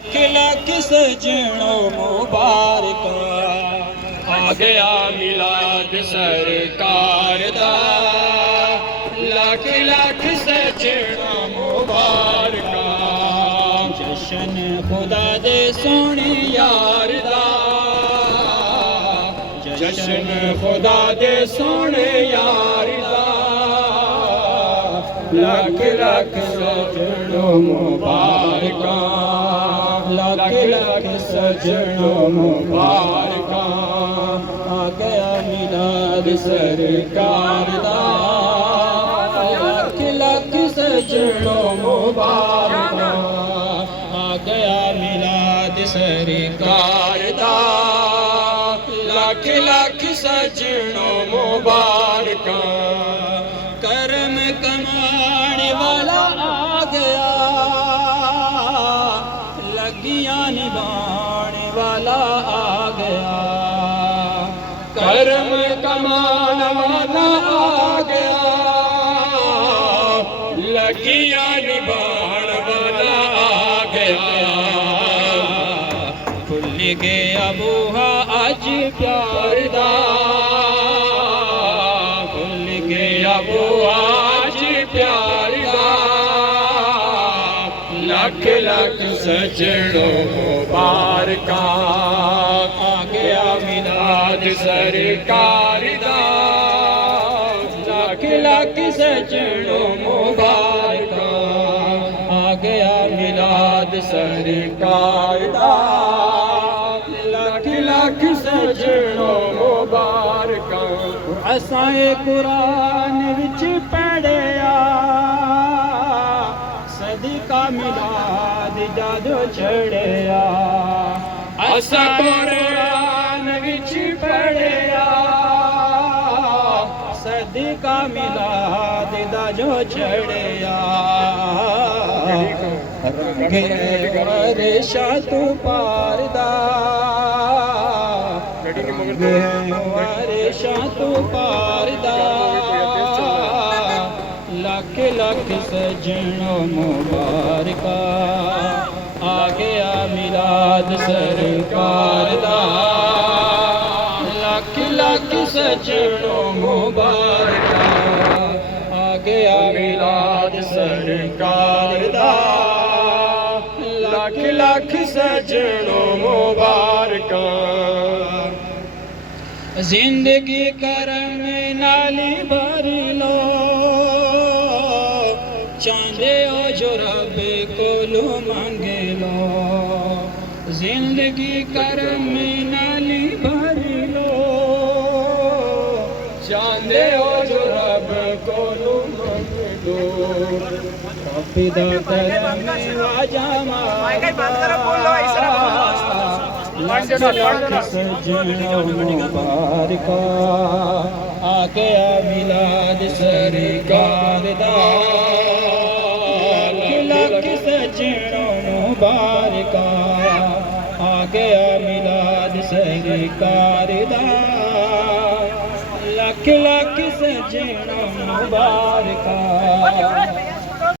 लख लख सजणों मुबारक आ गया मिलाद सरकार दा लख लख सजणों मुबारक जशन खुदा दे सोने यार दा जशन खुदा दे सोने यार दा लख लख सजणों मुबारक लख लख सजणों मुबारक आ गया मिलाद सरकार दा लख लख सजणों मुबारक आ गया मिलाद सरकार दा लख लख सजणों मुबारक करम कमाने वाला आ गया लगियां निभाने वाला आ गया करम कमाने वाला आ गया लगियां निभाने वाला आ गया भुल गया बूहा अज प्यार दा भुल गया बूहा अज प्यार दा लख लख सजणों मुबारक आ गया मिलाद सरकार दा लख लख सजणों मुबारक आ गया मिलाद सरकार दा लख लख सजणों मुबारक असाए कुरान विच पढ़िया सदका मिलाद जादो चढ़िया असा कुरान विच पढ़िया सदका मिलाद जादो चढ़िया रंगे वर्षा तू पारदा वर्षा तू पारदा लख लख सजणों मुबारक आ गया मिलाद सरकार दा लख लख सजणों मुबारक आ गया मिलाद सरकार दा लख लख सजणों मुबारक जिंदगी करम नाली भर लो चांदे हो जो रब कोलो मांगे लो जिंदगी करम नाली भर लो चांदे हो जो रब कोलो मांगे लो काफिदा करम वाजा लख लख सजणों मुबारक आ गया मिलाद सरकार दा लख सजणों मुबारक आ गया मिलाद सरकार दा लख लख सजणों मुबारक